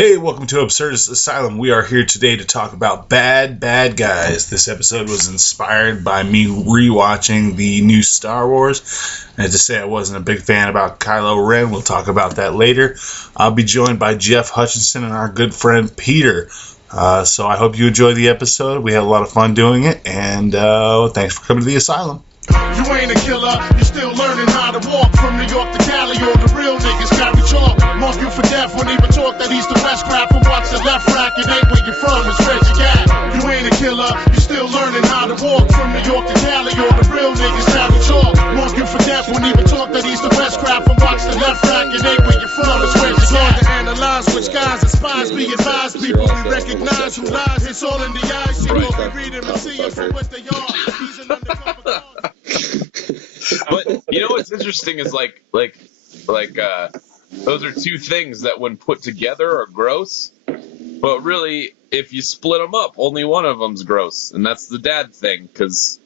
Hey, welcome to Absurdist Asylum. We are here today to talk about bad guys. This episode was inspired by me rewatching the new Star Wars. I had to say I wasn't a big fan about Kylo Ren. We'll talk about that later. I'll be joined by Jeff Hutchinson and our good friend Peter. So I hope you enjoy the episode. We had a lot of fun doing it, and thanks for coming to the Asylum. You ain't a killer, you still learning how to walk. From New York to Cali, all the real niggas carry chalk. Mark you for death, won't even talk that east to west crap. And watch the left rack, it ain't where you from, it's where you at. You ain't a killer, you still learning how to walk. From New York to Cali, all the real niggas carry chalk. Mark you for death, won't even talk that east to west crap. And watch the left rack, it ain't where you from, it's where you at. It's hard to analyze which guys and spies be advised. People we recognize who lies, it's all in the eyes. See what we read them and see them for what they are. He's an undercover guard. But you know what's interesting is like those are two things that when put together are gross, but really if you split them up, only one of them's gross, and that's the dad thing because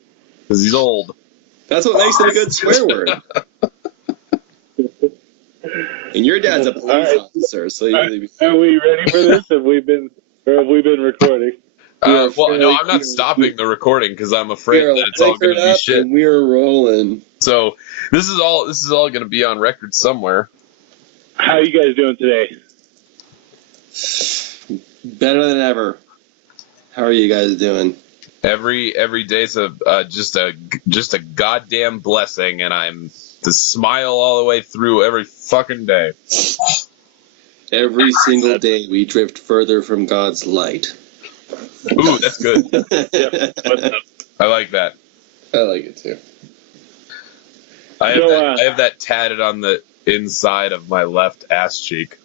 he's old. That's what makes it a good swear word. And your dad's a police officer, so you really... Are we ready for this? Have we been recording? Well, no, I'm not stopping the recording because I'm afraid that it's all going to be shit. And we're rolling. So this is all going to be on record somewhere. How are you guys doing today? Better than ever. How are you guys doing? Every day's just a goddamn blessing, and I'm to smile all the way through every fucking day. Every single day we drift further from God's light. Ooh, that's good. I like that. I like it too. I have that tatted on the inside of my left ass cheek.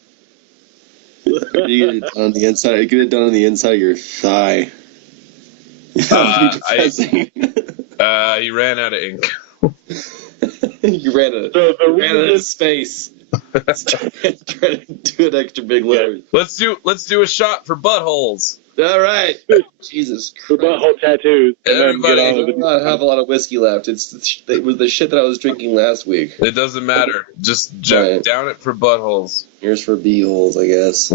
You get it done on the inside. You get it done on the inside of your thigh. He ran out of ink. You ran out of space. Trying to do an extra big letter. Let's do a shot for buttholes. All right. Jesus Christ. For butthole tattoos. Everybody, I do not have a lot of whiskey left. It was the shit that I was drinking last week. It doesn't matter. Just down it for buttholes. Here's for beeholes, I guess.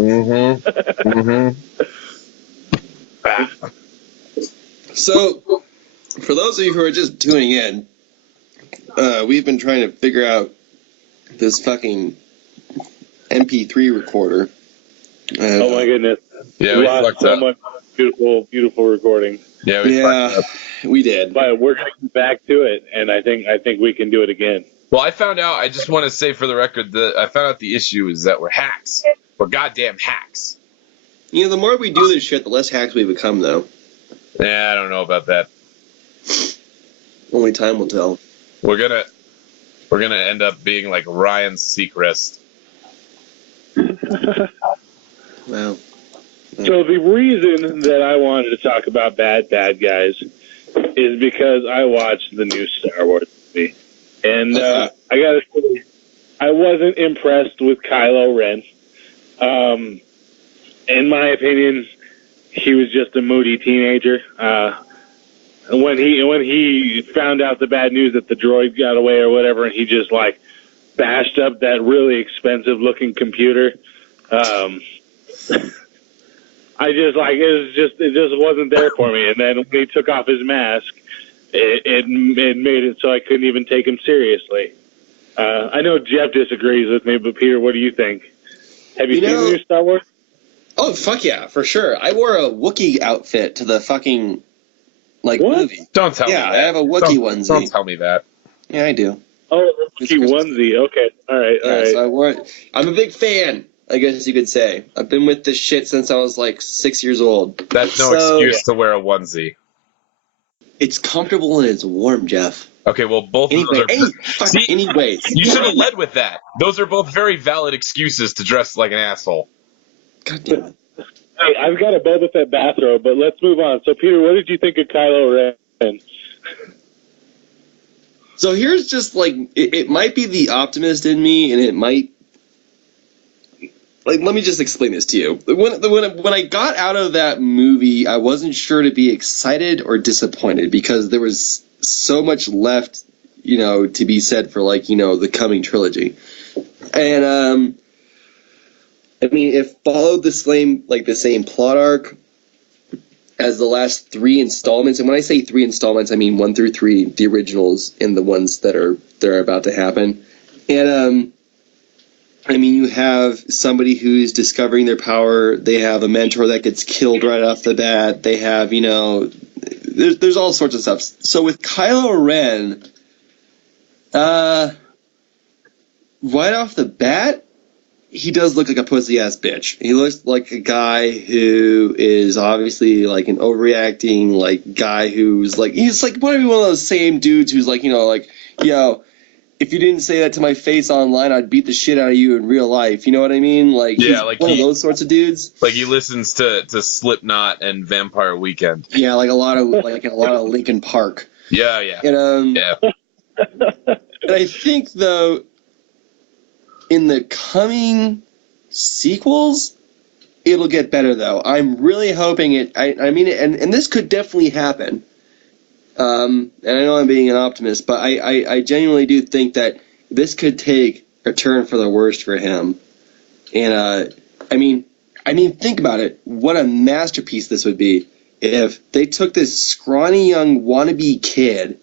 So, for those of you who are just tuning in, we've been trying to figure out this fucking MP3 recorder. Oh my goodness. Yeah, we fucked up. Much beautiful recording. Yeah, we fucked up. We did. But we're going to get back to it, and I think we can do it again. Well, I found out, I just want to say for the record that I found out the issue is that we're hacks. We're goddamn hacks. You know, the more we do this shit, the less hacks we become, though. Yeah, I don't know about that. Only time will tell. We're gonna end up being like Ryan Seacrest. Wow. So the reason that I wanted to talk about bad guys is because I watched the new Star Wars movie. And I gotta say, I wasn't impressed with Kylo Ren. In my opinion, he was just a moody teenager. When he found out the bad news that the droid got away or whatever, and he just like bashed up that really expensive looking computer. It just wasn't there for me. And then when he took off his mask, it made it so I couldn't even take him seriously. I know Jeff disagrees with me, but Peter, what do you think? Have you seen the new Star Wars? Oh, fuck yeah, for sure. I wore a Wookiee outfit to the fucking, movie. Don't tell me that. Yeah, I have a Wookiee onesie. Don't tell me that. Yeah, I do. Oh, a Wookiee onesie. Okay. All right. So I wore it. I'm a big fan, I guess you could say. I've been with this shit since I was, 6 years old. That's no excuse to wear a onesie. It's comfortable and it's warm, Jeff. Okay, well, both of those are... Anyways. You should have led with that. Those are both very valid excuses to dress like an asshole. God damn it. Hey, I've got a Boba Fett bathrobe, but let's move on. So, Peter, what did you think of Kylo Ren? So here's just, it might be the optimist in me, and it might... let me just explain this to you. When I got out of that movie, I wasn't sure to be excited or disappointed, because there was so much left, to be said for, the coming trilogy. And I mean, it followed the same plot arc as the last 3 installments. And when I say 3 installments, I mean 1 through 3, the originals, and the ones that are about to happen. And I mean, you have somebody who's discovering their power. They have a mentor that gets killed right off the bat. They have, there's all sorts of stuff. So with Kylo Ren, right off the bat, he does look like a pussy-ass bitch. He looks like a guy who is obviously, like, an overreacting, like, guy who's, like, he's, like, one of those same dudes who's, like, yo, if you didn't say that to my face online, I'd beat the shit out of you in real life. You know what I mean? Like, Yeah, he's like one of those sorts of dudes. Like, he listens to Slipknot and Vampire Weekend. Yeah, like a lot of Linkin Park. Yeah, yeah. And, Yeah. and I think, though, in the coming sequels, it'll get better, though. I'm really hoping it. I mean, and this could definitely happen. And I know I'm being an optimist, but I genuinely do think that this could take a turn for the worst for him. And I mean, think about it. What a masterpiece this would be if they took this scrawny young wannabe kid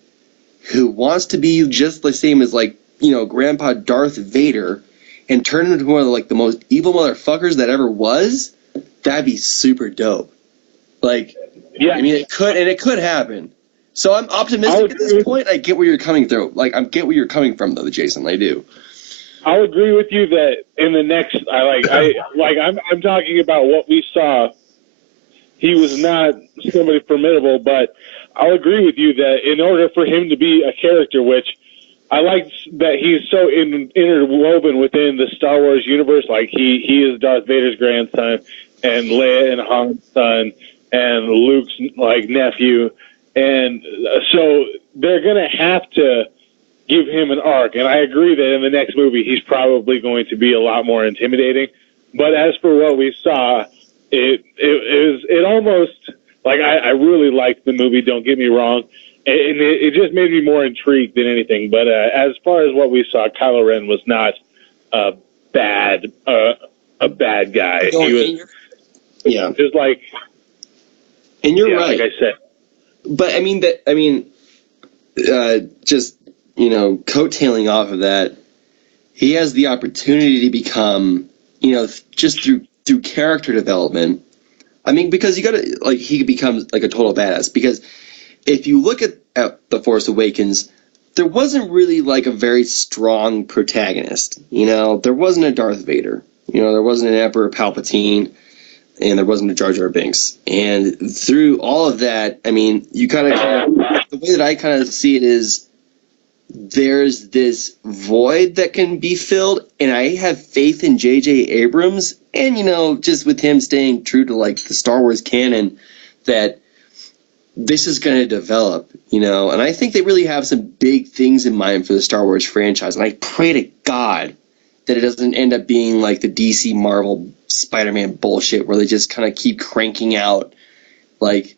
who wants to be just the same as, like, Grandpa Darth Vader, and turn him into one of the most evil motherfuckers that ever was. That'd be super dope. Like, yeah, I mean, it could happen. So I'm optimistic at this point. I get where you're coming through. Like, I get where you're coming from, though, Jason. I do. I'll agree with you that in the next, I'm talking about what we saw. He was not somebody formidable, but I'll agree with you that in order for him to be a character, which I like that he's so interwoven within the Star Wars universe. Like, he is Darth Vader's grandson, and Leia and Han's son, and Luke's, like, nephew. And so they're going to have to give him an arc. And I agree that in the next movie, he's probably going to be a lot more intimidating. But as for what we saw, it almost, like, I really liked the movie, don't get me wrong. And it just made me more intrigued than anything. But as far as what we saw, Kylo Ren was not a bad guy. He was, yeah, just like, and you're right. Like I said. But just coattailing off of that, he has the opportunity to become, just through character development. I mean, because he becomes like a total badass. Because if you look at The Force Awakens, there wasn't really like a very strong protagonist. There wasn't a Darth Vader. There wasn't an Emperor Palpatine, and there wasn't a Jar Jar Binks. And through all of that, I mean, you the way that I kind of see it is there's this void that can be filled, and I have faith in J.J. Abrams, and, just with him staying true to, like, the Star Wars canon, that this is going to develop, and I think they really have some big things in mind for the Star Wars franchise, and I pray to God that it doesn't end up being like the DC Marvel SpiderMan bullshit where they just kind of keep cranking out, like,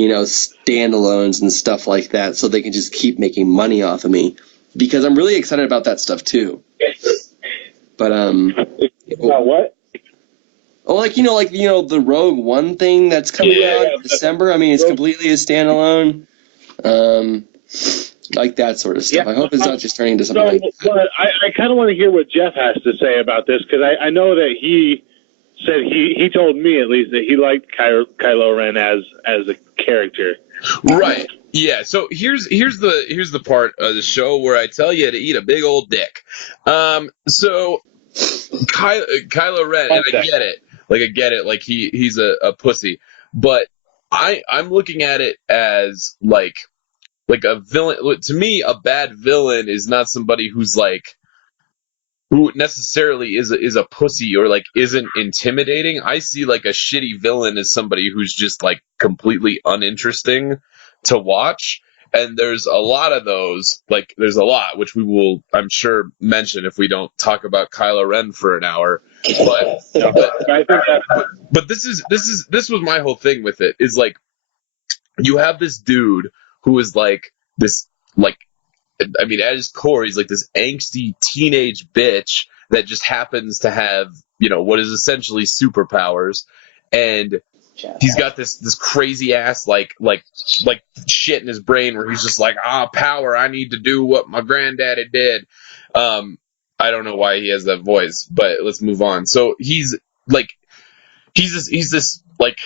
standalones and stuff like that so they can just keep making money off of me, because I'm really excited about that stuff too. But about what? Oh, the Rogue One thing that's coming out in December. I mean, it's completely a standalone. Like that sort of stuff. Yeah, I hope it's not just turning into something like that. But I kind of want to hear what Jeff has to say about this, because I know that he said he told me at least that he liked Kylo Ren as a character. Right. Yeah. So here's the part of the show where I tell you to eat a big old dick. So Kylo Ren, and I get it. Like, I get it. Like, he's a pussy, but I'm looking at it as like a villain. To me, a bad villain is not somebody who's like, who necessarily is a pussy or like isn't intimidating. I see like a shitty villain as somebody who's just like completely uninteresting to watch. And there's a lot of those, like there's a lot, which we will, I'm sure, mention if we don't talk about Kylo Ren for an hour. But this was my whole thing with it, is like, you have this dude who is like this, like, I mean, at his core, he's like this angsty teenage bitch that just happens to have what is essentially superpowers, and he's got this crazy ass like shit in his brain where he's just like, power, I need to do what my granddaddy did. I don't know why he has that voice, but let's move on. So he's this like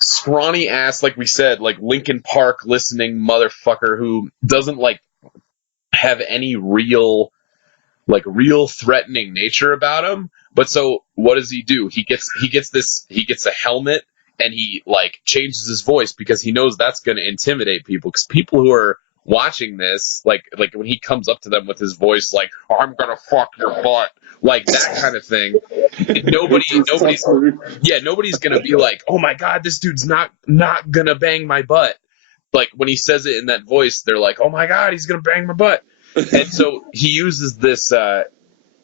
scrawny ass, like we said, like Linkin Park listening motherfucker who doesn't like have any real threatening nature about him. But so what does he do? He gets a helmet, and he like changes his voice because he knows that's going to intimidate people, because people who are watching this, like when he comes up to them with his voice like, I'm gonna fuck your butt, like that kind of thing, nobody's gonna be like, oh my god, this dude's not gonna bang my butt. Like when he says it in that voice, they're like, oh my god, he's gonna bang my butt. And so he uses this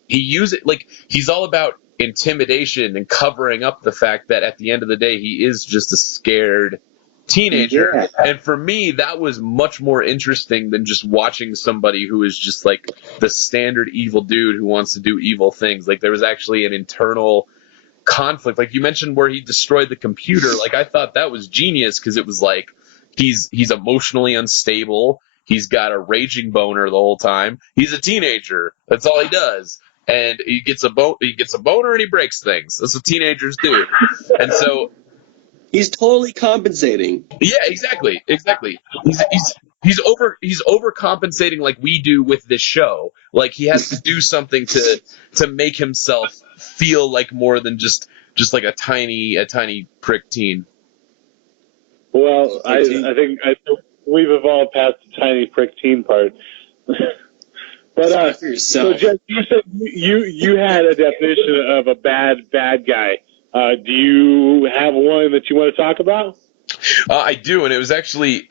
he's all about intimidation and covering up the fact that at the end of the day he is just a scared teenager. Yeah. And for me, that was much more interesting than just watching somebody who is just like the standard evil dude who wants to do evil things. Like there was actually an internal conflict. Like you mentioned where he destroyed the computer. Like I thought that was genius, because it was like he's emotionally unstable. He's got a raging boner the whole time. He's a teenager. That's all he does. And he gets a boner and he breaks things. That's what teenagers do. And so he's totally compensating. Yeah, exactly. He's overcompensating like we do with this show. Like he has to do something to make himself feel like more than just like a tiny prick teen. Well, I think we've evolved past the tiny prick teen part. But so Jeff, you said you had a definition of a bad guy. Do you have one that you want to talk about? I do, and it was actually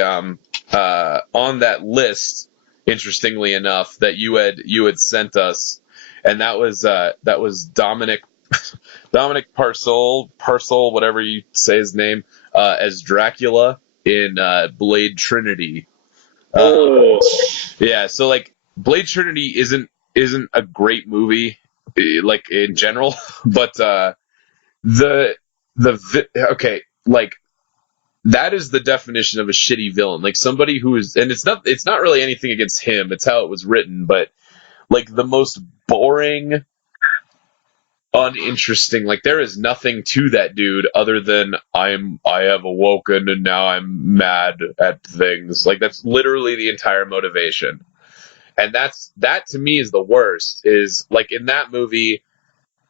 on that list, interestingly enough, that you had sent us, and that was Dominic Parcel, whatever you say his name, as Dracula in Blade Trinity. Yeah, so like Blade Trinity isn't a great movie, like in general, but okay, like that is the definition of a shitty villain. Like somebody who is, and it's not really anything against him, it's how it was written, but like the most boring, uninteresting, like there is nothing to that dude other than I have awoken and now I'm mad at things. Like that's literally the entire motivation. And that to me is the worst. Is like in that movie,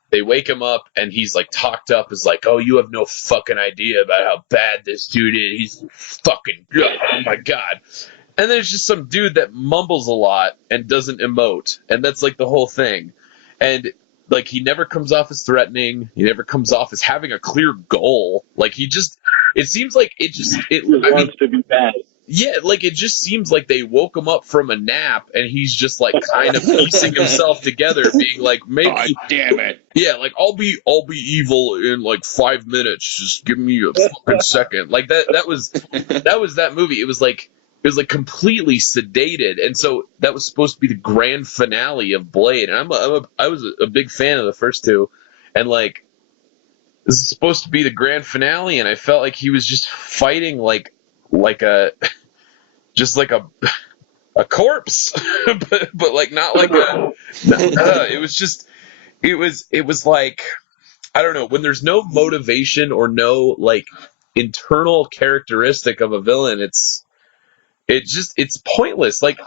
they wake him up and he's like talked up as like, oh, you have no fucking idea about how bad this dude is. He's fucking good. Oh my god. And there's just some dude that mumbles a lot and doesn't emote, and that's like the whole thing. And like he never comes off as threatening. He never comes off as having a clear goal. Like it seems like it wants to be bad. Yeah, like it just seems like they woke him up from a nap and he's just like kind of piecing himself together, being like, maybe, God damn it. Yeah, like I'll be evil in like 5 minutes. Just give me a fucking second. Like that was that movie. It was like completely sedated, and so that was supposed to be the grand finale of Blade. And I was a big fan of the first two, and like this is supposed to be the grand finale, and I felt like he was just fighting like a corpse, but like not like it was like, I don't know, when there's no motivation or no like internal characteristic of a villain, it's pointless. Like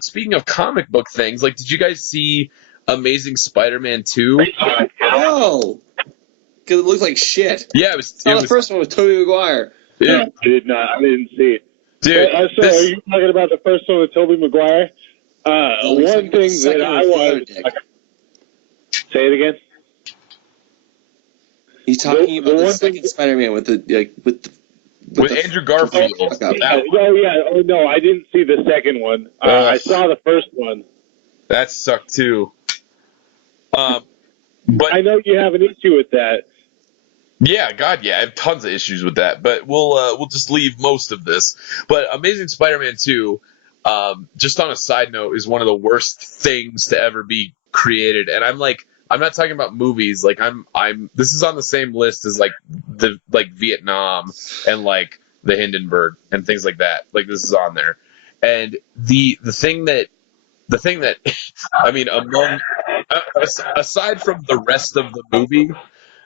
speaking of comic book things, like did you guys see Amazing Spider-Man 2? No, because it looks like shit. Yeah, it was the first one with Tobey Maguire. Yeah. I did not. I didn't see it. Dude, are you talking about the first one with Tobey Maguire? One thing that I wanted. Say it again. He's talking about the second Spider-Man with Andrew Garfield. Oh no, I didn't see the second one. I saw the first one. That sucked too. But I know you have an issue with that. Yeah, God, yeah, I have tons of issues with that, but we'll just leave most of this. But Amazing Spider-Man 2, just on a side note, is one of the worst things to ever be created. And I'm like, I'm not talking about movies. Like I'm this is on the same list as like the Vietnam and like the Hindenburg and things like that. Like this is on there. And the thing that I mean, aside from the rest of the movie,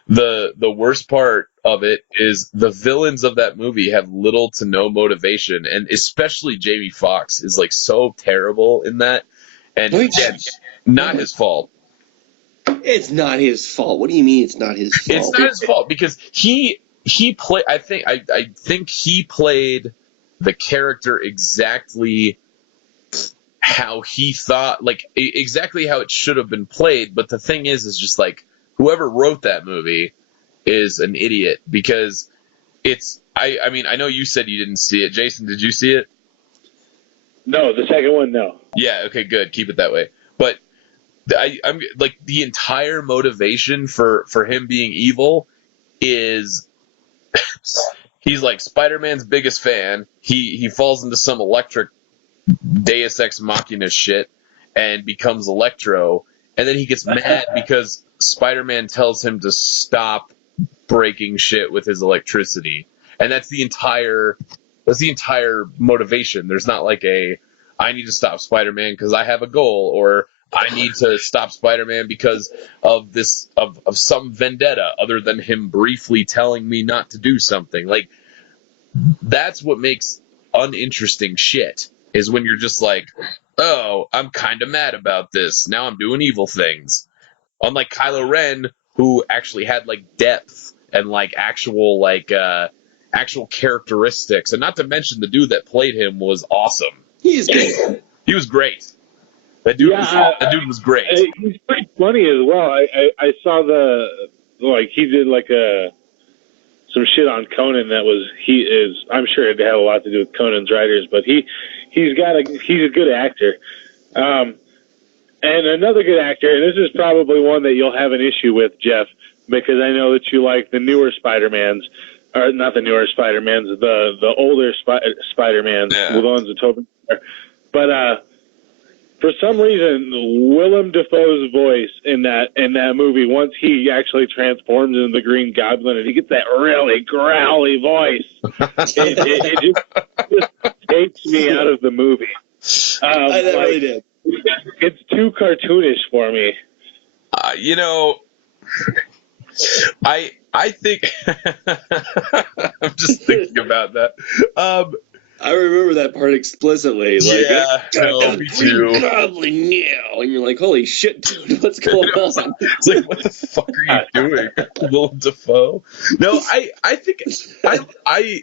the worst part of it is the villains of that movie have little to no motivation, and especially Jamie Foxx is like so terrible in that. And again, not his fault. It's not his fault. What do you mean it's not his fault? It's not his fault because he played. I think he played the character exactly how he thought, like exactly how it should have been played. But the thing is just like whoever wrote that movie is an idiot because it's. I mean, I know you said you didn't see it. Jason, did you see it? No, the second one, no. Yeah. Okay. Good. Keep it that way. But I'm like the entire motivation for him being evil is he's like Spider-Man's biggest fan. He falls into some electric Deus Ex Machina shit and becomes Electro, and then he gets mad because Spider-Man tells him to stop breaking shit with his electricity, and that's the entire motivation. There's not like I need to stop Spider-Man because I have a goal, or I need to stop Spider-Man because of this of some vendetta other than him briefly telling me not to do something. Like that's what makes uninteresting shit is when you're just like, oh, I'm kind of mad about this. Now I'm doing evil things. Unlike Kylo Ren, who actually had like depth and like actual characteristics, and not to mention the dude that played him was awesome. He's great. He was great. That dude was great. He's pretty funny as well. I saw he did some shit on Conan I'm sure it had a lot to do with Conan's writers, but he's a good actor. And another good actor, and this is probably one that you'll have an issue with, Jeff, because I know that you like the newer Spider-Mans, or not the newer Spider-Mans, the older Spider-Mans, the ones with Tobey. But for some reason, Willem Dafoe's voice in that movie, once he actually transforms into the Green Goblin and he gets that really growly voice, it just takes me out of the movie. I really did. It's too cartoonish for me. I think I'm just thinking about that. I remember that part explicitly. Me too. Goblin now, and you're like, "Holy shit, dude, what's going on?" It's like, what the fuck are you doing, Willem Dafoe? No, I think I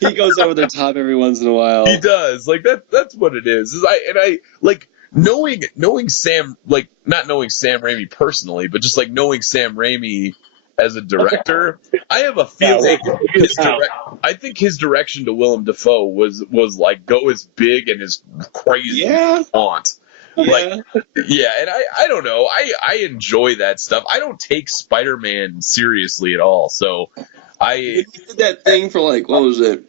he goes over the top every once in a while. He does. Like that's what it is. I like knowing Sam, like not knowing Sam Raimi personally, but just like knowing Sam Raimi as a director, I have a feeling I think his direction to Willem Dafoe was like go as big and as crazy as you want. And I don't know. I enjoy that stuff. I don't take Spider-Man seriously at all. So he did that thing for like, what was it?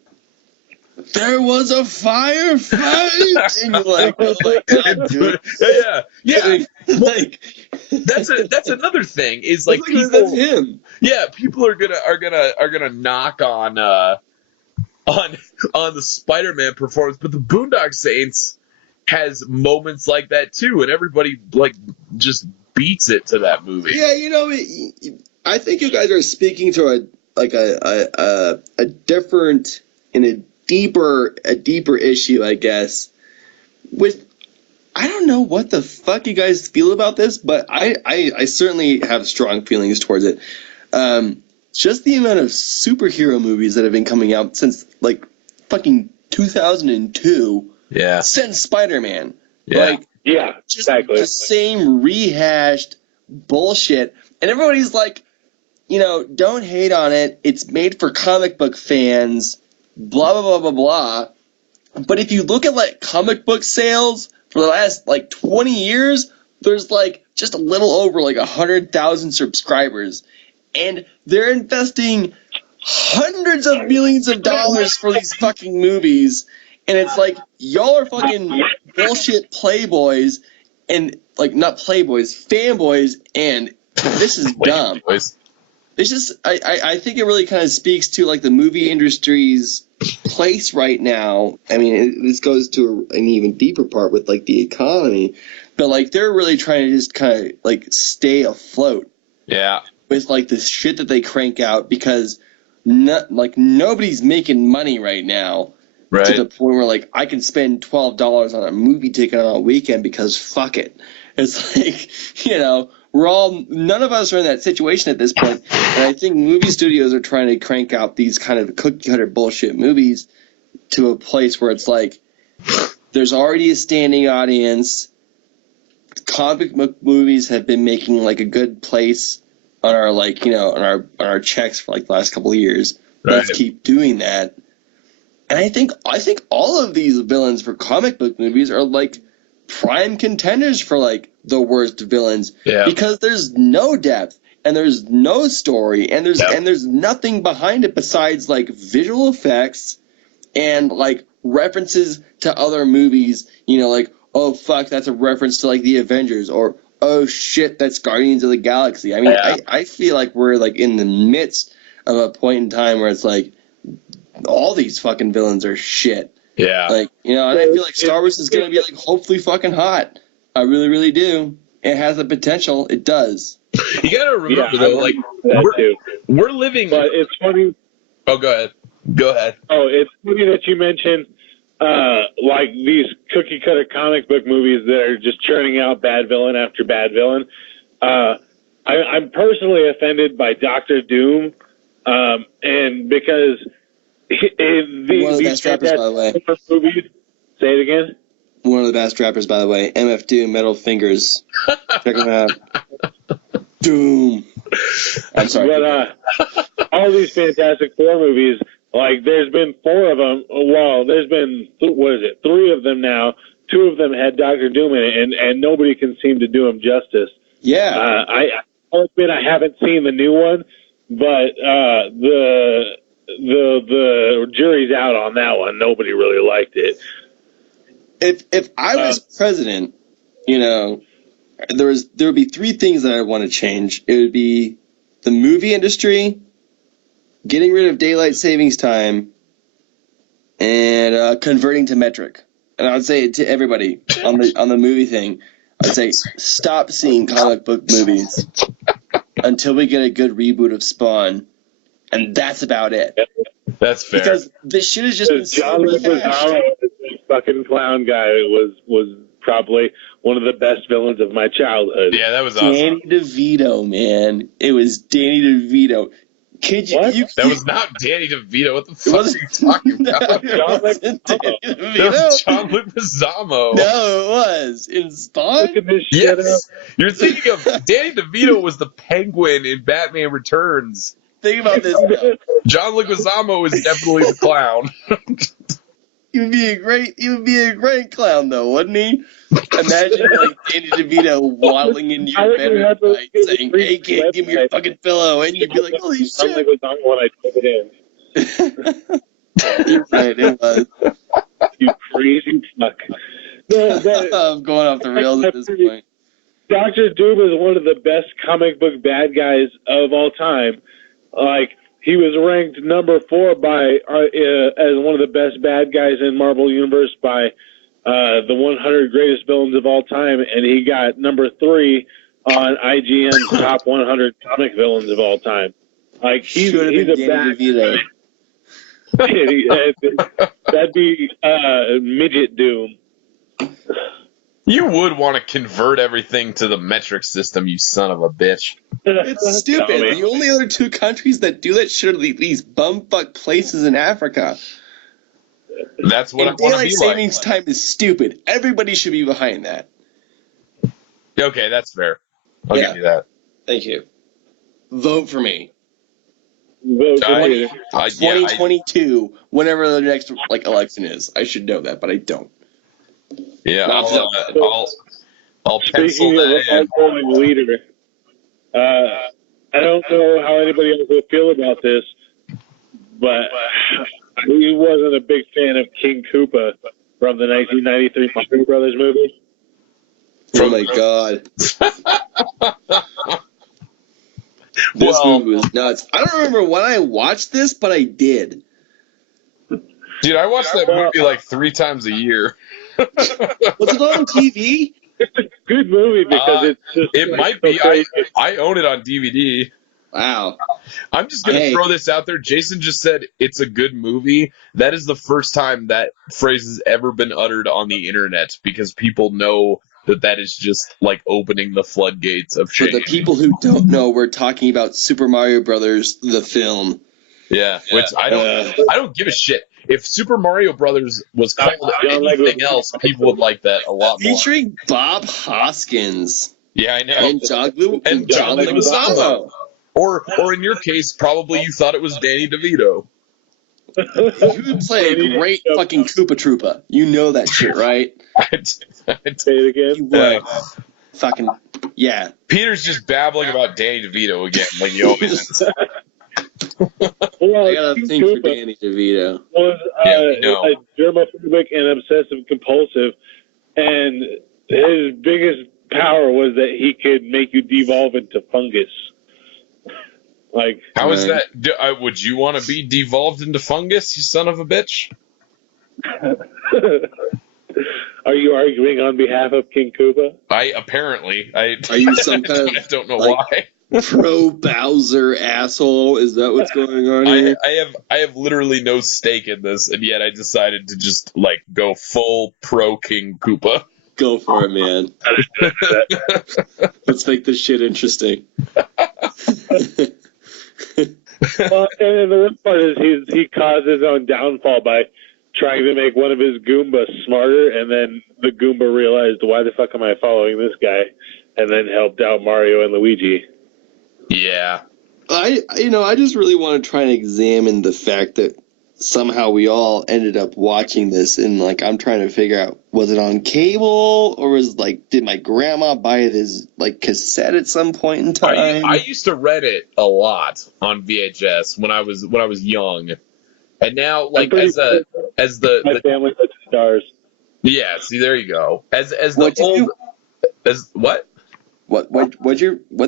There was a firefight, and you're like, oh my god, dude. Yeah. Like that's another thing is like people. That's him. Yeah, people are gonna knock on the Spider-Man performance, but the Boondock Saints has moments like that too, and everybody like just beats it to that movie. Yeah, I think you guys are speaking to a different and a deeper issue, I guess. With I don't know what the fuck you guys feel about this, but I certainly have strong feelings towards it. Just the amount of superhero movies that have been coming out since like fucking 2002. Yeah. Since Spider-Man. Yeah. Just exactly. The same rehashed bullshit. And everybody's like, don't hate on it. It's made for comic book fans. Blah, blah, blah, blah, blah. But if you look at like comic book sales for the last like 20 years, there's like just a little over like 100,000 subscribers. And they're investing hundreds of millions of dollars for these fucking movies. And it's like, y'all are fucking bullshit playboys. And like not playboys, fanboys, and this is dumb. Boys. It's just I think it really kind of speaks to like the movie industry's place right now. I mean, this goes to an even deeper part with like the economy, but like they're really trying to just kind of like stay afloat. Yeah. With like the shit that they crank out because nobody's making money right now. Right. To the point where like I can spend $12 on a movie ticket on a weekend because fuck it. It's like, you know, none of us are in that situation at this point. And I think movie studios are trying to crank out these kind of cookie cutter bullshit movies to a place where it's like there's already a standing audience. Comic book movies have been making like a good place on our like, you know, on our checks for like the last couple of years. Right. Let's keep doing that. And I think all of these villains for comic book movies are like prime contenders for like the worst villains because there's no depth and there's no story and there's nothing behind it besides like visual effects and like references to other movies, you know, like, oh fuck, that's a reference to like the Avengers, or oh shit, that's Guardians of the Galaxy. I mean, I feel like we're like in the midst of a point in time where it's like all these fucking villains are shit. Yeah. Like, you know, and I feel like Star Wars is going to be like hopefully fucking hot. I really, really do. It has the potential. It does. You got to remember though, like we're living. But it's funny. Oh, go ahead. Go ahead. Oh, it's funny that you mentioned like these cookie cutter comic book movies that are just churning out bad villain after bad villain. I'm personally offended by Doctor Doom, and because one of the best rappers, by the way. Movies, say it again. One of the best rappers, by the way. MF Doom, Metal Fingers. Check him out. Doom. I'm sorry. But all these Fantastic Four movies, like there's been 4 of them. Well, there's been, what is it, 3 of them now. 2 of them had Doctor Doom in it, and nobody can seem to do him justice. Yeah. I'll admit I haven't seen the new one, but the jury's out on that one. Nobody really liked it. If I was president, you know, there would be 3 things that I want to change. It would be the movie industry, getting rid of daylight savings time, and converting to metric. And I would say to everybody on the movie thing, I'd say stop seeing comic book movies until we get a good reboot of Spawn, and that's about it. That's fair. Because this shit has just been John Leguizamo, this fucking clown guy, was probably one of the best villains of my childhood. Yeah, that was awesome. Danny DeVito, man. It was Danny DeVito. Kid you, that was not Danny DeVito. What the fuck are you talking about? John Leguizamo. That was John Leguizamo. No, it was. In Spawn? Look at this shit up. You're thinking of Danny DeVito was the Penguin in Batman Returns. Think about this. John Leguizamo is definitely the clown. He would be a great clown though, wouldn't he? Imagine like Danny DeVito waddling into your bedroom at night saying, "Hey kid, give me your fucking pillow," and you'd be like, "Holy shit!" Something was on when I type it in. You're right, it was. You crazy fuck. I'm going off the rails at this point. Doctor Doom is one of the best comic book bad guys of all time. Like, he was ranked number 4 by as one of the best bad guys in Marvel Universe by the 100 greatest villains of all time, and he got number 3 on IGN's top 100 comic villains of all time. Like, he's a bad guy. That'd be Midget Doom. You would want to convert everything to the metric system, you son of a bitch. It's stupid. The only other 2 countries that do that shit are these bumfuck places in Africa. That's what I want to be like. Daylight savings time is stupid. Everybody should be behind that. Okay, that's fair. I'll give you that. Thank you. Vote for me. Vote for me. 2022, whenever the next election is. I should know that, but I don't. Yeah, I'll pencil that in. Outgoing leader. I don't know how anybody else would feel about this, but he wasn't a big fan of King Koopa from the 1993 Mario Brothers movie. Oh my god. This movie was nuts. I don't remember when I watched this, but I did. Dude, I watched that movie like 3 times a year. Was it on TV? It's a good movie because it's just It might be. I own it on DVD. Wow. I'm just going to throw this out there. Jason just said it's a good movie. That is the first time that phrase has ever been uttered on the internet because people know that is just like opening the floodgates of shame. For the people who don't know, we're talking about Super Mario Brothers, the film. Yeah, which I don't give a shit. If Super Mario Brothers was called anything else, people would like that a lot more. Featuring Bob Hoskins. Yeah, I know. And John Leguizamo. Or in your case, probably you thought it was Danny DeVito. You would play a great fucking Koopa Troopa. You know that shit, right? Say it again. You would. Fucking, yeah. Peter's just babbling about Danny DeVito again when you always... Well, I got a thing for Danny DeVito. Was a germophobic and obsessive compulsive, and his biggest power was that he could make you devolve into fungus. Like, how is that? Would you want to be devolved into fungus, you son of a bitch? Are you arguing on behalf of King Koopa? Are you some kind of? I don't know why. Pro Bowser asshole? Is that what's going on here? I have literally no stake in this, and yet I decided to just like go full pro King Koopa. Go for it, man. Let's make this shit interesting. Well, and the worst part is he caused his own downfall by trying to make one of his Goombas smarter, and then the Goomba realized, why the fuck am I following this guy? And then helped out Mario and Luigi. Yeah. I just really want to try and examine the fact that somehow we all ended up watching this, and like I'm trying to figure out, was it on cable or did my grandma buy it as like cassette at some point in time? I used to rent it a lot on VHS when I was young, and now like as the family likes stars. Yeah, see, there you go. As what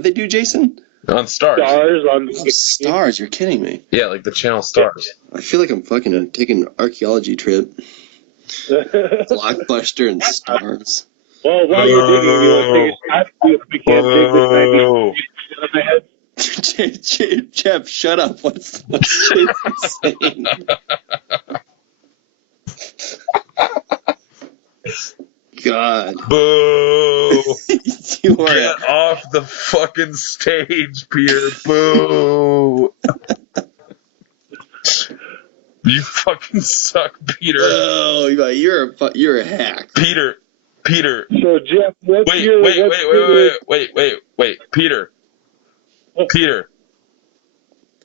they do, Jason? On Stars. Stars, you're kidding me. Yeah, like the channel Stars. I feel like I'm fucking taking an archaeology trip. Blockbuster and Stars. Well, while you're digging, you want to take a shot, see if we can't dig this 90s Jeff, shut up. What's Jason saying? God. Boo! Get off the fucking stage, Peter. Boo! You fucking suck, Peter. Oh, you're a hack. Peter. So, Jeff, wait, Peter.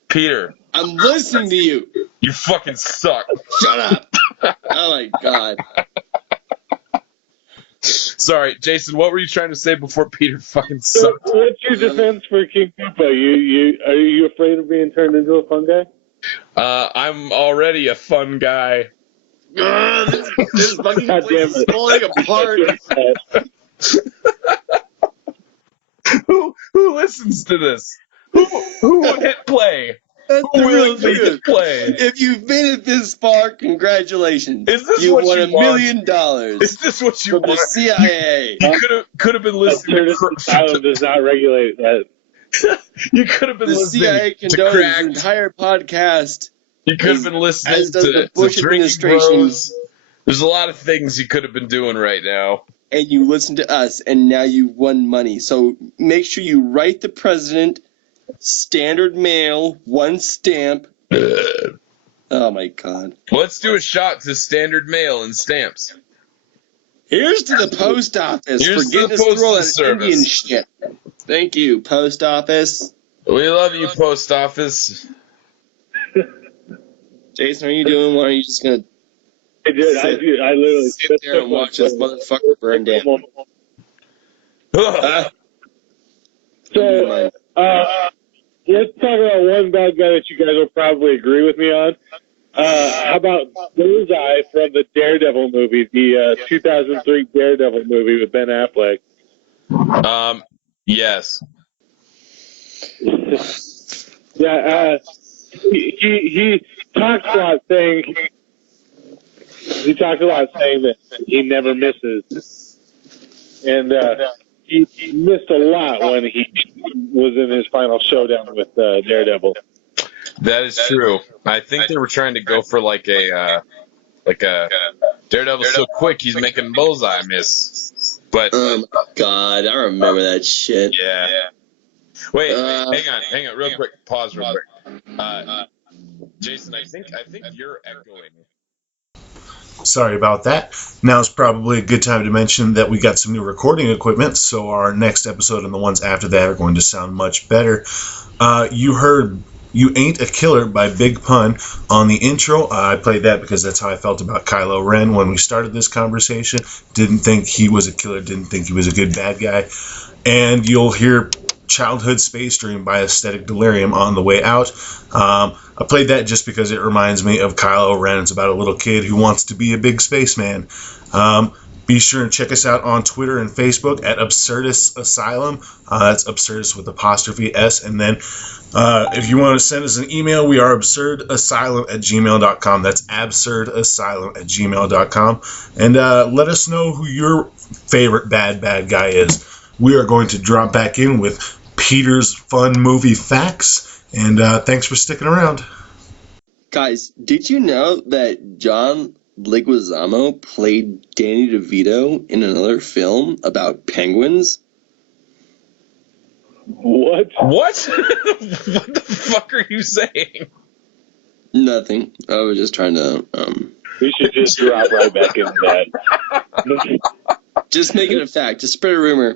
Peter. I'm listening to you. You fucking suck. Shut up. Oh, my God. Sorry, Jason, what were you trying to say before Peter fucking sucked? So what's your defense for King Koopa? Are you afraid of being turned into a fun guy? I'm already a fun guy. This fucking place is falling apart. Who listens to this? Who would hit play? That's the real hit play? If you've made it this far, congratulations. Is this you what won you $1 million. Is this what you from want? the CIA? You could have been listening. Asylum does not regulate that. You could have been listening. The CIA condones the entire podcast. You could have been listening to the Bush administration. Bros. There's a lot of things you could have been doing right now. And you listened to us, and now you've won money. So make sure you write the president, standard mail, 1 stamp. Oh, my God. Let's do a shot to standard mail and stamps. Here's to the post office for getting us through all that Indian shit. Thank you, post office. We love you, post office. Jason, are you doing one, or are you just going to I literally sit there and watch this motherfucker burn down? So, let's talk about one bad guy that you guys will probably agree with me on. How about Bullseye from the Daredevil movie, the 2003 Daredevil movie with Ben Affleck? Yes. Yeah, he talks a lot saying that he never misses, and he missed a lot when he was in his final showdown with Daredevil. That is true. I think they were trying to go for like a Daredevil's so quick he's making bullseye miss. But Oh my god, I remember that shit. yeah. Wait, hang on, real quick. Pause real quick. Jason, I think you're echoing. Sorry about that. Now is probably a good time to mention that we got some new recording equipment, so our next episode and the ones after that are going to sound much better. You heard You Ain't a Killer by Big Pun on the intro. I played that because that's how I felt about Kylo Ren when we started this conversation. Didn't think he was a killer, didn't think he was a good bad guy. And you'll hear Childhood Space Dream by Aesthetic Delirium on the way out. I played that just because it reminds me of Kylo Ren. It's about a little kid who wants to be a big spaceman. Be sure and check us out on Twitter and Facebook at Absurdist Asylum. That's Absurdist with apostrophe S. And then if you want to send us an email, we are absurdasylum@gmail.com. That's absurdasylum@gmail.com. And let us know who your favorite bad guy is. We are going to drop back in with Peter's fun movie facts. And thanks for sticking around. Guys, did you know that John Leguizamo played Danny DeVito in another film about penguins? What? What? What the fuck are you saying? Nothing. I was just trying to We should just drop right back into that. just make it a fact. Just spread a rumor.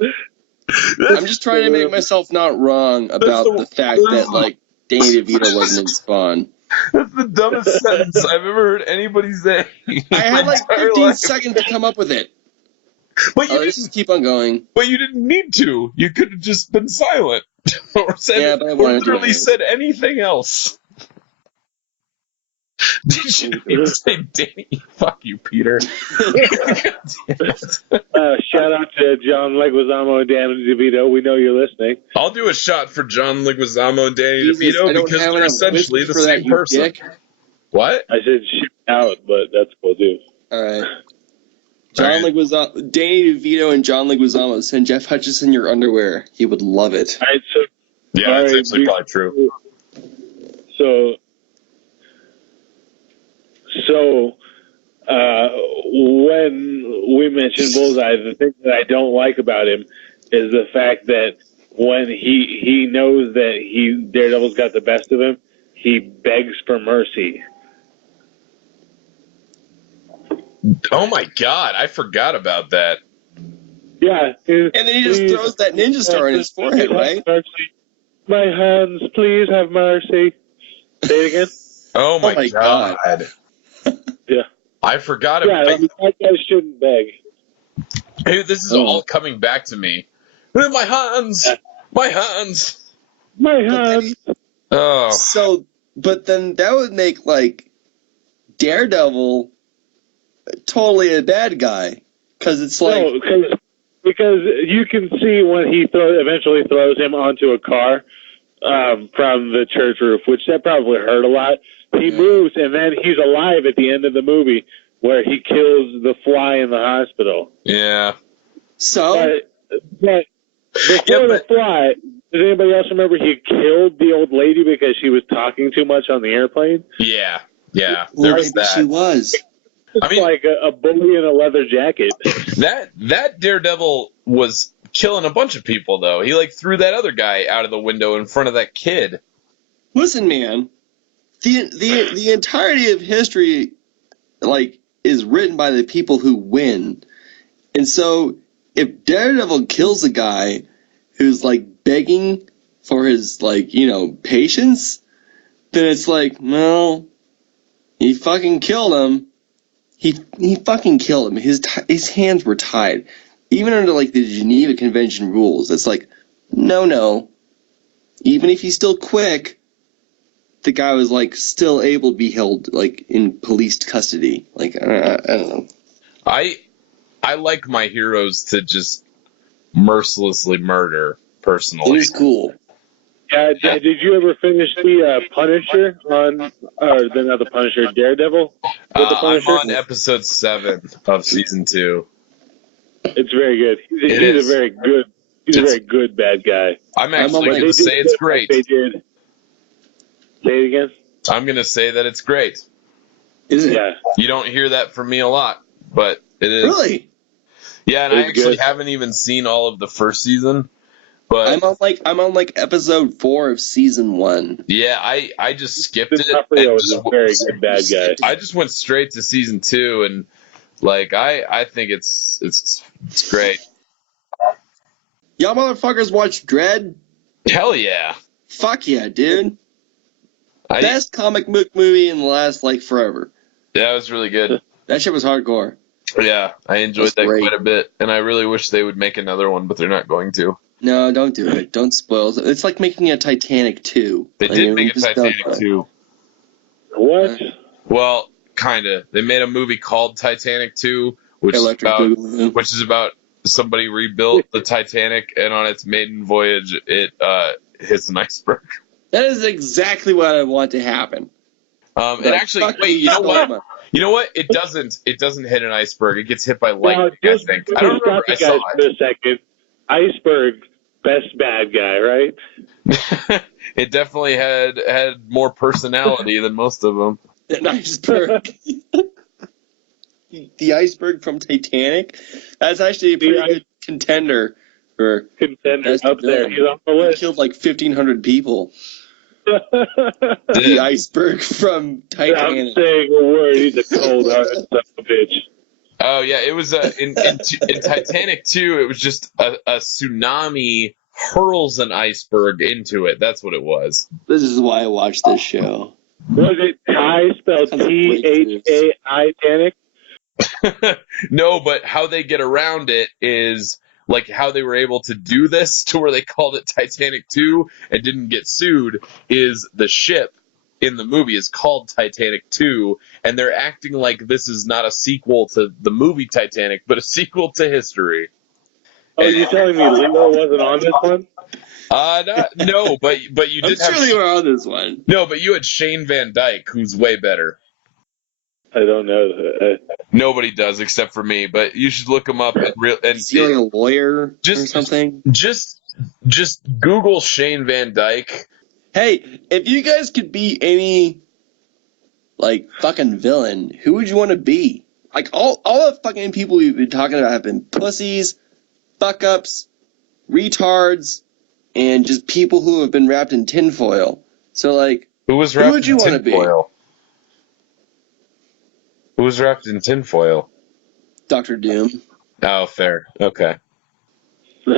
I'm just trying to make myself not wrong about the fact that like Danny DeVito wasn't in Spawn. That's the dumbest sentence I've ever heard anybody say. I had like 15 seconds to come up with it. But you Let's just keep on going. But you didn't need to. You could have just been silent, or said, but I or wanted to literally said anything else. Did you even say Danny? Fuck you, Peter. Shout out to John Leguizamo and Danny DeVito. We know you're listening. I'll do a shot for John Leguizamo and Danny Jesus, DeVito because they're essentially the same person. Dick. What? I said shoot out, but that's cool too. All right. Danny DeVito and John Leguizamo, send Jeff Hutchison your underwear. He would love it. All right, so Yeah, that's actually probably true. So, when we mentioned Bullseye, the thing that I don't like about him is the fact that when he knows that Daredevil's got the best of him, he begs for mercy. Oh my god, I forgot about that. Yeah. And then he just throws that ninja star in his forehead, right? Mercy. My hands, please have mercy. Say it again. Oh my god. Yeah. I forgot about it. Yeah, that guy shouldn't beg. Hey, this is all coming back to me. My hands! My hands! My hands! Oh. So, but then that would make, like, Daredevil totally a bad guy. Because it's like... No, because you can see when he eventually throws him onto a car from the church roof, which that probably hurt a lot. He moves, and then he's alive at the end of the movie where he kills the fly in the hospital. Yeah. So? But before the fly, does anybody else remember he killed the old lady because she was talking too much on the airplane? Yeah. Yeah. Well, maybe she was. I mean, like a bully in a leather jacket. That Daredevil was killing a bunch of people, though. He, like, threw that other guy out of the window in front of that kid. Listen, man. The entirety of history, like, is written by the people who win. And so, if Daredevil kills a guy who's, like, begging for his, like, patience, then it's like, well, he fucking killed him. He fucking killed him. His hands were tied. Even under, like, the Geneva Convention rules, it's like, no. Even if he's still quick, the guy was, like, still able to be held, like, in police custody. Like, I don't know. I like my heroes to just mercilessly murder. Personally, It is cool. Yeah, did you ever finish the Punisher not the Punisher, Daredevil? With the I'm Punisher? on episode 7 of season 2. It's very good. He's is. a very good. He's a very good bad guy. I'm actually on going to say it's great. They did. Say it again. I'm going to say that it's great. Is it? Yeah. You don't hear that from me a lot, but it is. Really? Yeah, and I It's actually good. haven't even seen all of the first season. But I'm on like episode 4 of season 1. yeah, I just skipped it. DiCaprio was a very good bad guy. I just went straight to season 2, and like I think it's great. Y'all motherfuckers watch Dread? Hell yeah! Fuck yeah, dude. I, Best comic book movie in the last, like, forever. that was really good. That shit was hardcore. Yeah, I enjoyed That's that great. quite a bit, and I really wish they would make another one, but they're not going to. No, don't do it. Don't spoil it. It's like making a Titanic 2. They Like, did you make a just Titanic don't- 2. What? Well, kinda. They made a movie called Titanic 2, which is Electric about Boogaloo. somebody rebuilt the Titanic, and on its maiden voyage, it hits an iceberg. That is exactly what I want to happen. And Like, actually, fuck wait, you know so what? much. You know what? It doesn't hit an iceberg. It gets hit by lightning, I just think. I don't remember. I stop you saw guys for a second. Iceberg, best bad guy, right? it. It definitely had more personality than most of them. An iceberg. The iceberg from Titanic? That's actually a pretty good contender for Contender best up there. villain. He's on the He list. killed like 1,500 people. The iceberg from I'm Titanic. saying a word. He's a cold-hearted son of a bitch. Oh yeah, it was in Titanic 2. It was just a tsunami hurls an iceberg into it. That's what it was. This is why I watched this show. Was it Ty spelled Thai Titanic? No, but how they get around it is like how they were able to do this to where they called it Titanic 2 and didn't get sued is the ship in the movie is called Titanic 2, and they're acting like this is not a sequel to the movie Titanic, but a sequel to history. Oh, you're telling me Leo wasn't on this one? No, but you I'm did sure have they were on this one. no, but you had Shane Van Dyke, who's way better. I don't know. Nobody does except for me, but you should look him up and Is he like a lawyer or just- something? just Google Shane Van Dyke. Hey, if you guys could be any, like, fucking villain, who would you want to be? Like, all the fucking people we've been talking about have been pussies, fuck-ups, retards, and just people who have been wrapped in tinfoil. So, like, Who was Who wrapped would you in wanna be? tinfoil? Who was wrapped in tinfoil? Dr. Doom. Oh, fair. Okay. Who's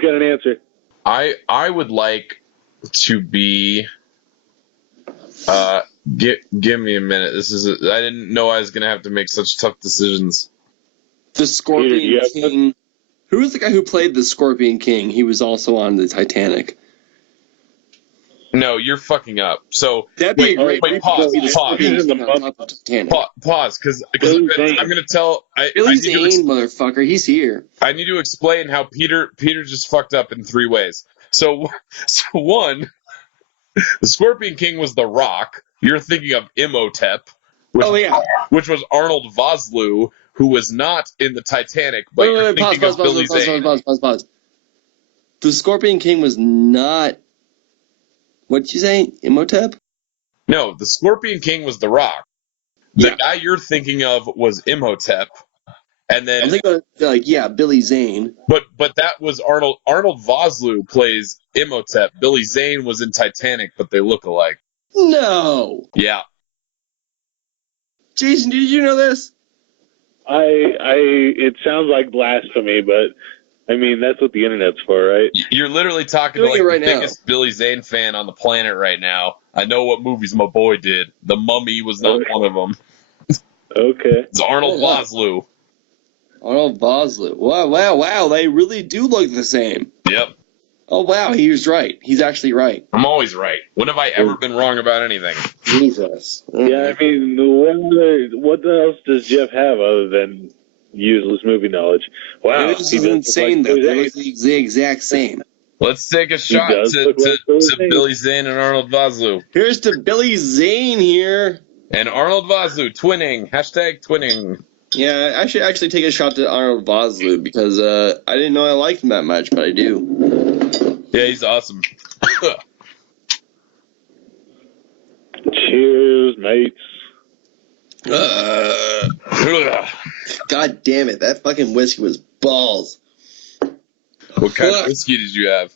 got an answer? I would like to be. Give me a minute. I didn't know I was gonna have to make such tough decisions. The Scorpion you have- King. Who was the guy who played the Scorpion King? He was also on the Titanic. No, you're fucking up. So That'd be a great wait, movie pause, to be the pause. Scorpion He's in King the on top of Titanic. pause, because Billy Zane. I'm gonna tell. I Billy need to Zane, motherfucker, he's here. I need to explain how Peter just fucked up in 3 ways. So one, the Scorpion King was The Rock. You're thinking of Imhotep, Oh yeah. which was Arnold Vosloo, who was not in the Titanic, but you're thinking of Billy Zane. Pause. The Scorpion King was not. What'd you say? Imhotep? No, the Scorpion King was The Rock. The Yeah. guy you're thinking of was Imhotep, and I'm then thinking of, Billy Zane. but that was Arnold. Arnold Vosloo plays Imhotep. Billy Zane was in Titanic, but they look alike. No. Yeah. Jason, did you know this? It sounds like blasphemy, but I mean that's what the internet's for, right? You're literally talking to Doing like it right the now. biggest Billy Zane fan on the planet right now. I know what movies my boy did. The Mummy was not one of them. Okay. It's Arnold Oh, wow. Vosloo. Arnold Vosloo. Wow. They really do look the same. Yep. Oh, wow. He was right. He's actually right. I'm always right. When have I ever been wrong about anything? Jesus. Yeah, I mean, what else does Jeff have other than useless movie knowledge. Wow, It was insane, though. It was the exact same. Let's take a shot to Billy Zane and Arnold Vosloo. Here's to Billy Zane here. And Arnold Vosloo, twinning. Hashtag twinning. Yeah, I should actually take a shot to Arnold Vosloo because I didn't know I liked him that much, but I do. Yeah, he's awesome. Cheers, mates. God damn it, that fucking whiskey was balls. What kind of whiskey did you have?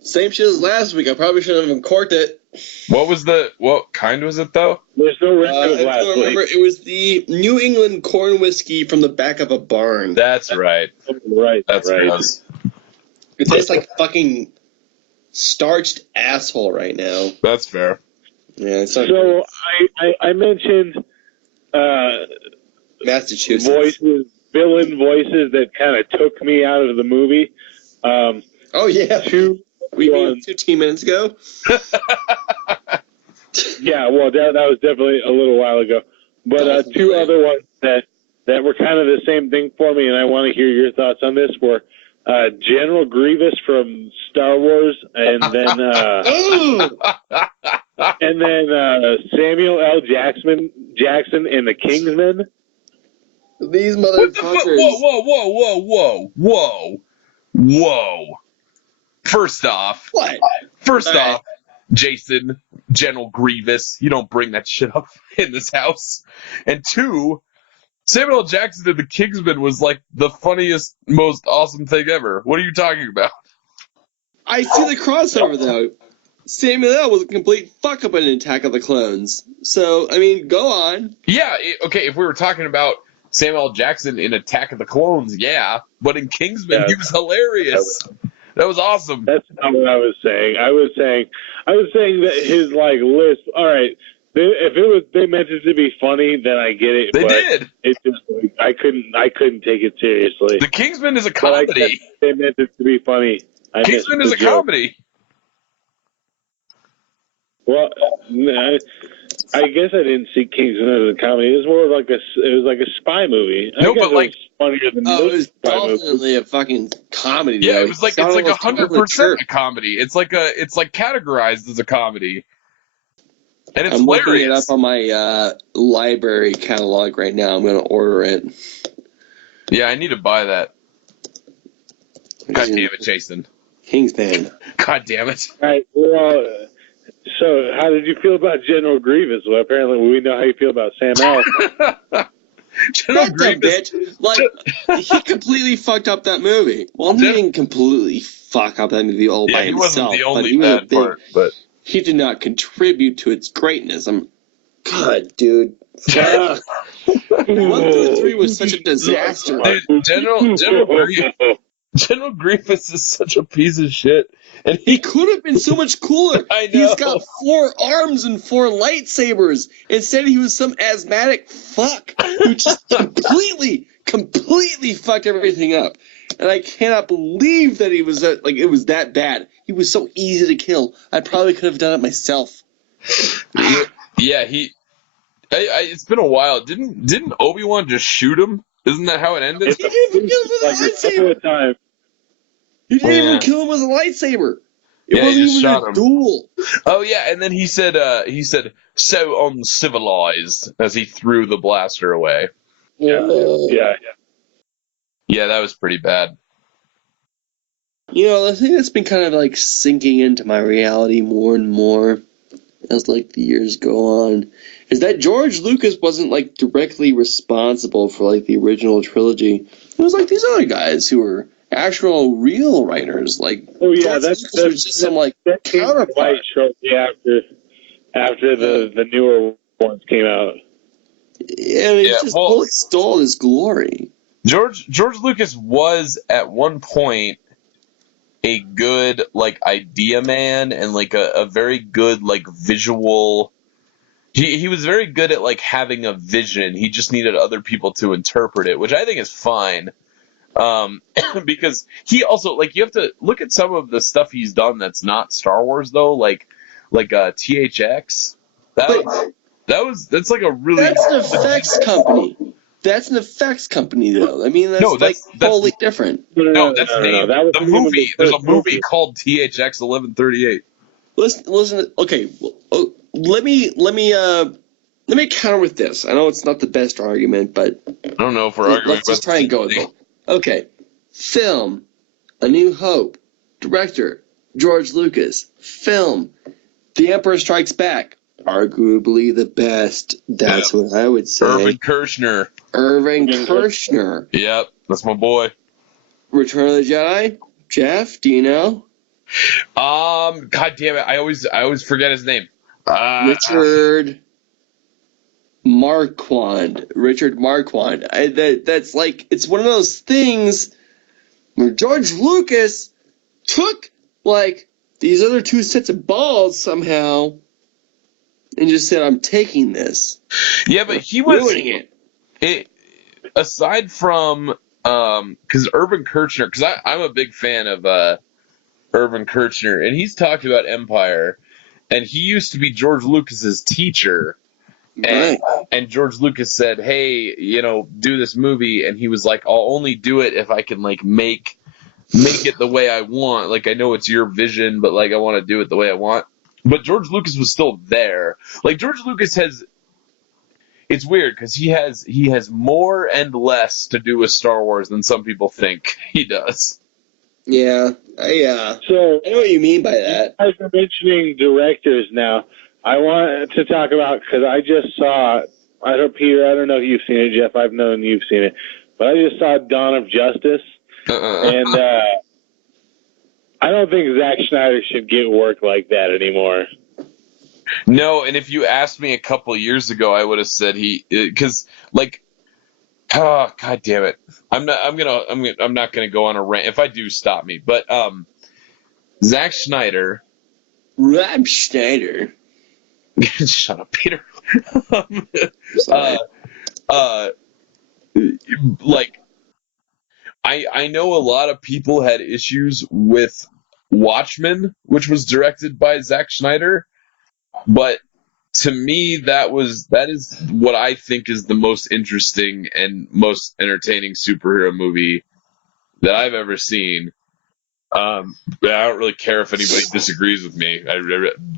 Same shit as last week. I probably should have uncorked it. What kind was it, though? There's no record of last week. It was the New England corn whiskey from the back of a barn. That's right. Right. That's right. right. It tastes like fucking starched asshole right now. That's fair. Yeah, it's not So I mentioned Massachusetts. villain voices that kind of took me out of the movie. Oh yeah, we mean 15 minutes ago. Yeah, well, that was definitely a little while ago. But two other ones that were kind of the same thing for me, and I want to hear your thoughts on this, were General Grievous from Star Wars, and then Samuel L. Jackson in The Kingsman. These motherfuckers. Whoa. First off, What? First off, Jason, General Grievous, you don't bring that shit up in this house. And two, Samuel L. Jackson in The Kingsman was like the funniest, most awesome thing ever. What are you talking about? I see the crossover though. Samuel L. was a complete fuck up in Attack of the Clones. So, I mean, go on. Yeah, okay, if we were talking about Samuel L. Jackson in Attack of the Clones, yeah. But in Kingsman, he was hilarious. That was awesome. That's not what I was saying. I was saying that his like list. All right, if they meant it to be funny, then I get it. They did. It just I couldn't take it seriously. The Kingsman is a comedy. They meant it to be funny. Kingsman is a comedy. Well, I guess I didn't see Kingsman as a comedy. It was more like a spy movie. No, but like funnier than it was spy movies. definitely a fucking comedy. Yeah, though. it was like it's like 100% a comedy. It's like categorized as a comedy, and it's I'm hilarious. looking it up on my library catalog right now. I'm going to order it. Yeah, I need to buy that. God damn it, Jason. Kingsman. God damn it. All right. Well. So, how did you feel about General Grievous? Well, apparently we know how you feel about Sam L. General Grievous, bitch. Like, he completely fucked up that movie. Well, he didn't completely fuck up that movie all by himself. He wasn't the only but bad part, but he did not contribute to its greatness. God, dude. 1 through 3 was such a disaster. Dude, General Grievous is such a piece of shit. And he could have been so much cooler. I know. He's got 4 arms and 4 lightsabers. Instead, he was some asthmatic fuck who just completely fucked everything up. And I cannot believe that he was it was that bad. He was so easy to kill. I probably could have done it myself. Yeah, it's been a while. Didn't Obi-Wan just shoot him? Isn't that how it ended? He didn't even kill him with a lightsaber. He didn't even kill him with a lightsaber. It wasn't even a duel. Oh yeah, and then he said so uncivilized as he threw the blaster away. Yeah, that was pretty bad. You know, the thing that's been kind of like sinking into my reality more and more as like the years go on is that George Lucas wasn't like directly responsible for like the original trilogy. It was like these other guys who were actual real writers. Like, oh yeah, that's just some like counterpart. Shortly after the newer ones came out. Yeah, I mean, it's just fully stole his glory. George Lucas was at one point a good like idea man and like a very good like visual. He was very good at like having a vision. He just needed other people to interpret it, which I think is fine. Because he also like you have to look at some of the stuff he's done that's not Star Wars though, like THX. That's like a really that's an effects company. That's an effects company, though. I mean, that's No, that's totally different. No, that's no, named that was the the name of movie. the There's a first movie movie. called THX 1138. Listen. Okay, let me counter with this. I know it's not the best argument, but I don't know if we're arguing let's just about try and go with it. Okay, film, A New Hope, director George Lucas, film, The Empire Strikes Back, arguably the best. That's what I would say. Irvin Kershner. Yep, that's my boy. Return of the Jedi. Jeff, do you know? God damn it! I always forget his name. Richard Marquand. That's like, it's one of those things where George Lucas took like these other two sets of balls somehow and just said, "I'm taking this." Yeah, but he was ruining it. Aside from because Irvin Kershner, because I'm a big fan of Irvin Kershner, and he's talked about Empire, and he used to be George Lucas's teacher. Right. And George Lucas said, "Hey, do this movie," and he was like, "I'll only do it if I can like make it the way I want. Like, I know it's your vision, but like I want to do it the way I want." But George Lucas was still there. Like George Lucas has. It's weird because he has more and less to do with Star Wars than some people think he does. Yeah. So I know what you mean by that. As you're mentioning directors now, I want to talk about, because I just saw, Peter, I don't know if you've seen it, Jeff, I've known you've seen it, but I just saw Dawn of Justice, and I don't think Zack Snyder should get work like that anymore. No, and if you asked me a couple years ago, I would have said because God damn it, I'm not gonna go on a rant. If I do, stop me. But Zack Snyder. Rob Schneider. Shut up, Peter. Sorry. Like, I know a lot of people had issues with Watchmen, which was directed by Zack Snyder, but to me, that is what I think is the most interesting and most entertaining superhero movie that I've ever seen. But I don't really care if anybody disagrees with me.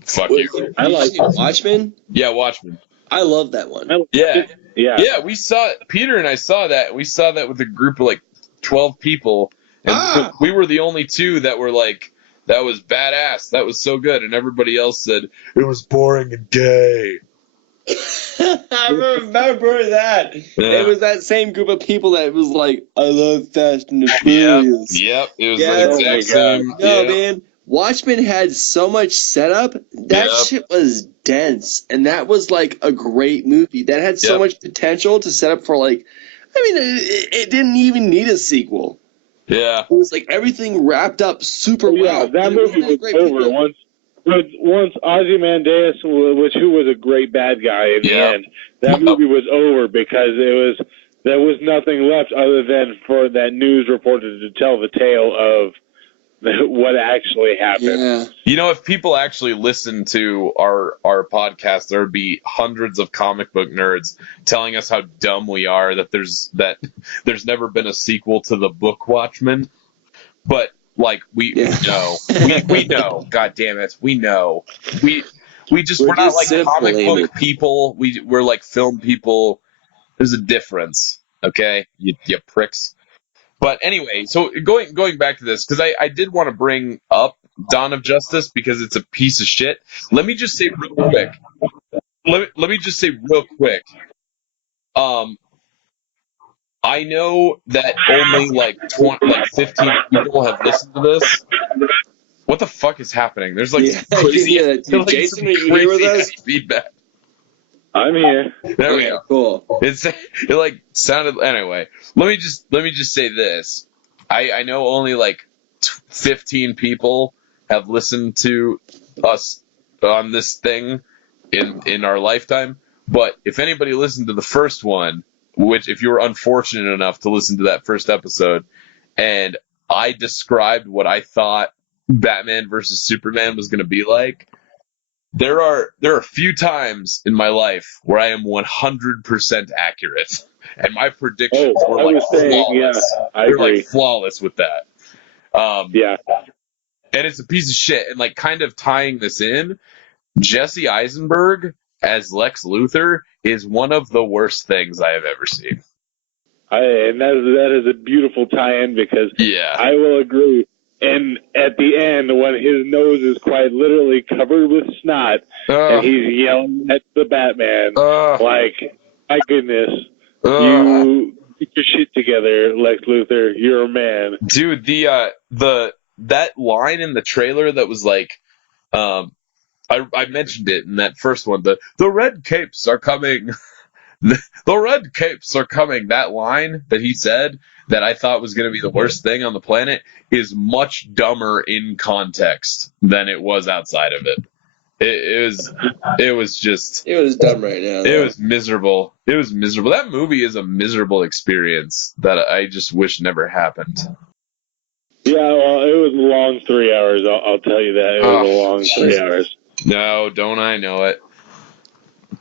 Fuck you. I like Watchmen. Yeah, Watchmen. I love that one. Yeah. We saw Peter and I saw that. We saw that with a group of like 12 people, and we were the only two that were like, "That was badass. That was so good," and everybody else said it was boring and gay. I remember that. Yeah. It was that same group of people that was like, "I love Fast and the Furious." Yep. It was Yeah, the exact same. No, man. Watchmen had so much setup. That shit was dense. And that was like a great movie. That had so much potential to set up for like, I mean, it didn't even need a sequel. Yeah. It was like everything wrapped up super well. Yeah, that movie was over once Ozymandias, who was a great bad guy in the end. That movie was over because there was nothing left other than for that news reporter to tell the tale of what actually happened. Yeah. If people actually listen to our podcast, there would be hundreds of comic book nerds telling us how dumb we are that there's never been a sequel to the book Watchmen. But like we know. We know. God damn it. We know. We're not like comic book people. We're like film people. There's a difference. Okay? You pricks. But anyway, so going back to this, because I did want to bring up Dawn of Justice because it's a piece of shit. Let me just say real quick. I know that only like 15 people have listened to this. What the fuck is happening? There's like crazy, Jason, are you here with us? Feedback. I'm here. There we go. Cool. It like sounded anyway. Let me just say this. I know only like 15 people have listened to us on this thing in our lifetime. But if anybody listened to the first one, which if you were unfortunate enough to listen to that first episode, and I described what I thought Batman versus Superman was going to be like, there are a few times in my life where I am 100% accurate. and my predictions were like flawless. I They're agree. like flawless with that. Yeah. And it's a piece of shit. And like kind of tying this in, Jesse Eisenberg as Lex Luthor is one of the worst things I have ever seen. And that is a beautiful tie-in because I will agree. And at the end, when his nose is quite literally covered with snot, and he's yelling at the Batman, like, my goodness, you get your shit together, Lex Luthor. You're a man, dude. That line in the trailer that was like, I mentioned it in that first one. The red capes are coming. The red capes are coming. That line that he said that I thought was going to be the worst thing on the planet is much dumber in context than it was outside of it. It was dumb right now. It was miserable. That movie is a miserable experience that I just wish never happened. Yeah, well, it was a long 3 hours. I'll tell you that. It was a long 3 hours. No, don't I know it?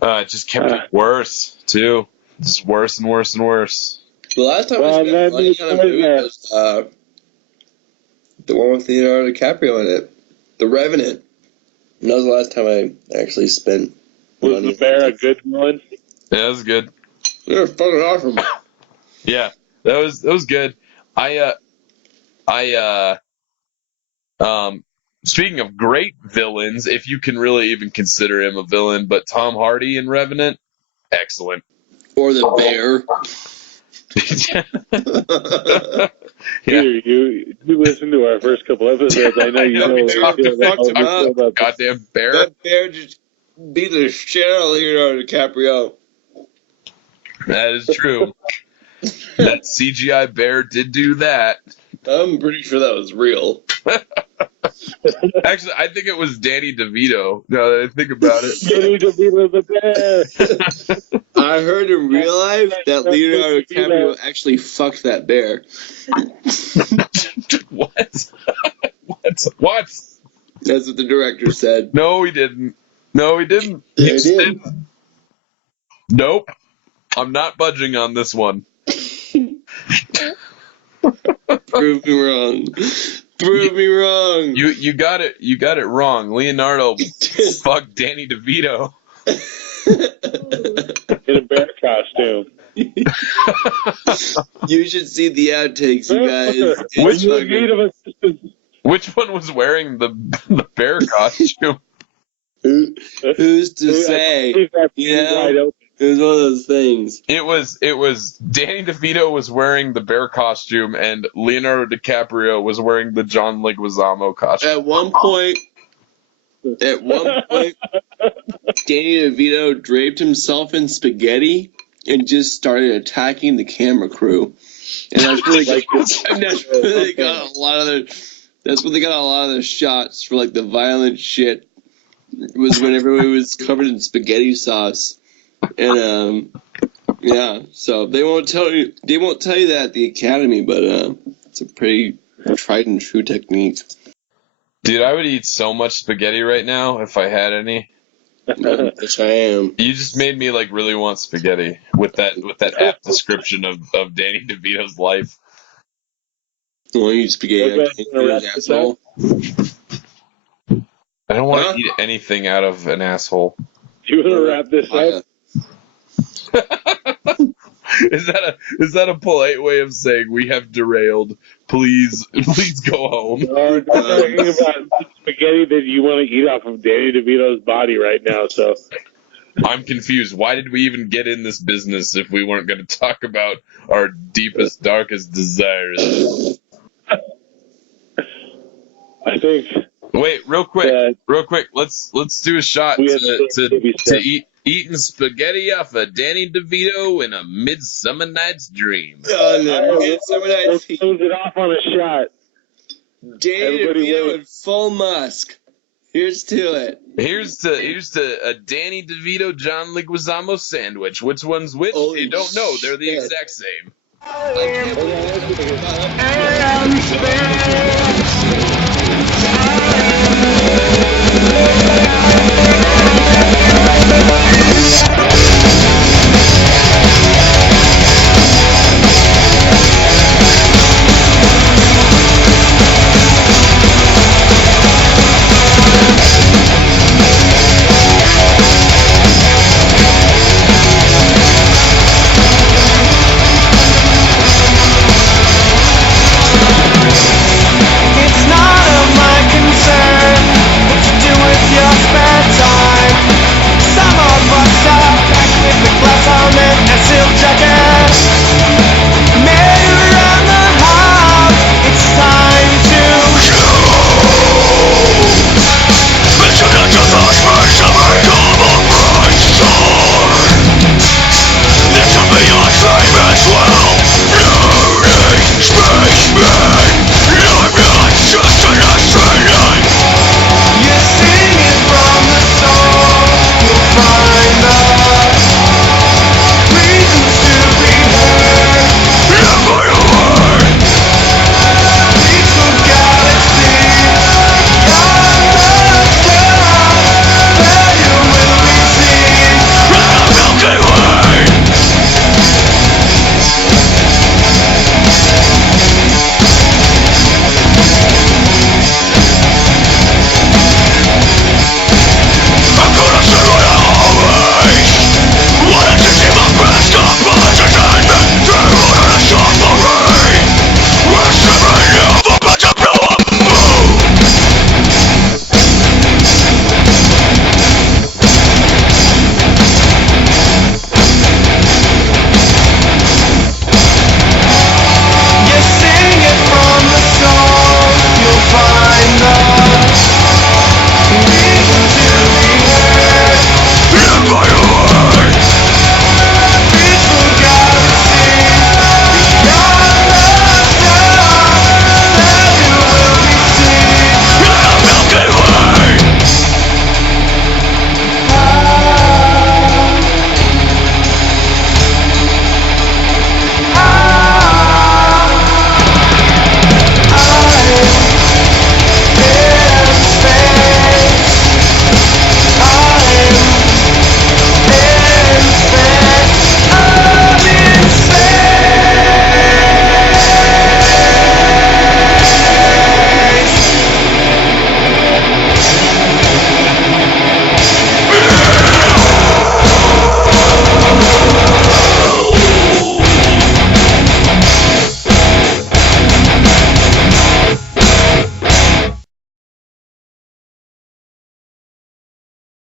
It just kept getting worse, too. Just worse and worse and worse. The last time I spent money on a movie was the one with Leonardo DiCaprio in it. The Revenant. And that was the last time I actually spent money. Was the bear a good one? Yeah, it was good. They were fucking awesome. Yeah, that was good. Speaking of great villains, if you can really even consider him a villain, but Tom Hardy in Revenant, excellent. Or the bear. Yeah. You listen to our first couple episodes. I know you know about goddamn bear. That bear just beat the shit out of Leonardo DiCaprio. That is true. That CGI bear did do that. I'm pretty sure that was real. Actually, I think it was Danny DeVito, now that I think about it. Danny DeVito the bear. I heard in real life that Leonardo DiCaprio actually fucked that bear. What? What? That's what the director said. No, he didn't. He did. Nope. I'm not budging on this one. Prove me wrong. Prove me wrong. You got it wrong. Leonardo fucked Danny DeVito. In a bear costume. You should see the outtakes, you guys. Which one was wearing the bear costume? Who's to say? Yeah. It was one of those things. It was Danny DeVito was wearing the bear costume and Leonardo DiCaprio was wearing the John Leguizamo costume. At one point, Danny DeVito draped himself in spaghetti and just started attacking the camera crew. And that's where they got a lot of the shots for like the violent shit. Was when everybody was covered in spaghetti sauce. And yeah, so they won't tell you that at the Academy, but it's a pretty tried and true technique. Dude, I would eat so much spaghetti right now if I had any. Yes, I am. You just made me like really want spaghetti with that apt description of Danny DeVito's life. You want to eat spaghetti on his asshole? I don't want to eat anything out of an asshole. Do you want to wrap this up? Is that a polite way of saying we have derailed? Please go home. We're talking about spaghetti that you want to eat off of Danny DeVito's body right now. So I'm confused. Why did we even get in this business if we weren't going to talk about our deepest, darkest desires? I think. Wait, real quick. Let's do a shot to eating spaghetti off of Danny DeVito in a Midsummer Night's Dream. Midsummer Night's Dream. Close it off on a shot. Danny DeVito in full musk. Here's to it. Here's to a Danny DeVito John Leguizamo sandwich. Which one's which? Holy you don't know. They're the shit. exact same. I can't believe